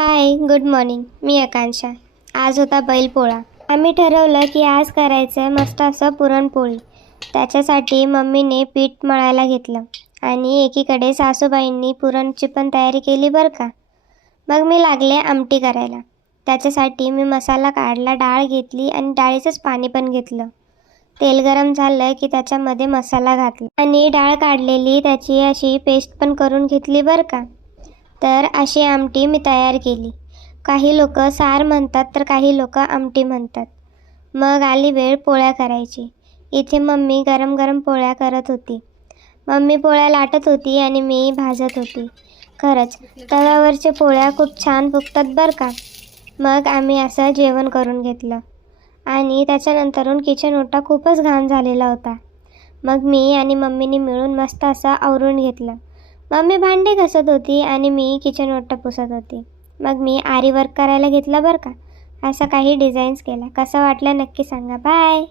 Hi good morning मी आकांक्षा. आज होता बैलपोळा. आम्ही ठरवलं की आज करायचं आहे मस्त असं पुरणपोळी. त्याच्यासाठी मम्मीने पीठ मळायला घेतलं. आणि एकीकडे सासूबाईंनी पुरणची पण तयारी केली बरं का? मग मी लागले आमटी करायला. त्याच्यासाठी मी मसाला काढला डाळ घेतली आणि डाळीचंच पाणी पण घेतलं. तेल गरम झालं की त्याच्यामध्ये मसाला घातला. आणि डाळ काढलेली त्याची अशी पेस्ट पण करून घेतली बरं का? तर अशी आमटी मी तयार केली. काही लोक सार म्हणतात तर काही लोक आमटी म्हणतात. मग आली वेळ पोळ्या करायची. इथे मम्मी गरम गरम पोळ्या करत होती. मम्मी पोळ्या लाटत होती आणि मी भाजत होती. खरंच तव्यावरच्या पोळ्या खूप छान फुगतात बरं का? मग आम्ही असं जेवण करून घेतलं. आणि त्याच्यानंतरून किचन ओटा खूपच घाण झालेला होता. मग मी आणि मम्मीने मिळून मस्त असं आवरून घेतलं. मम्मी भांडे घासत होती आणि मी किचन ओट्टा पुसत होती. मग मी आरी वर्क करायला घेतलं बरं का? असं काही डिझाईन्स केला. कसं वाटलं नक्की सांगा. बाय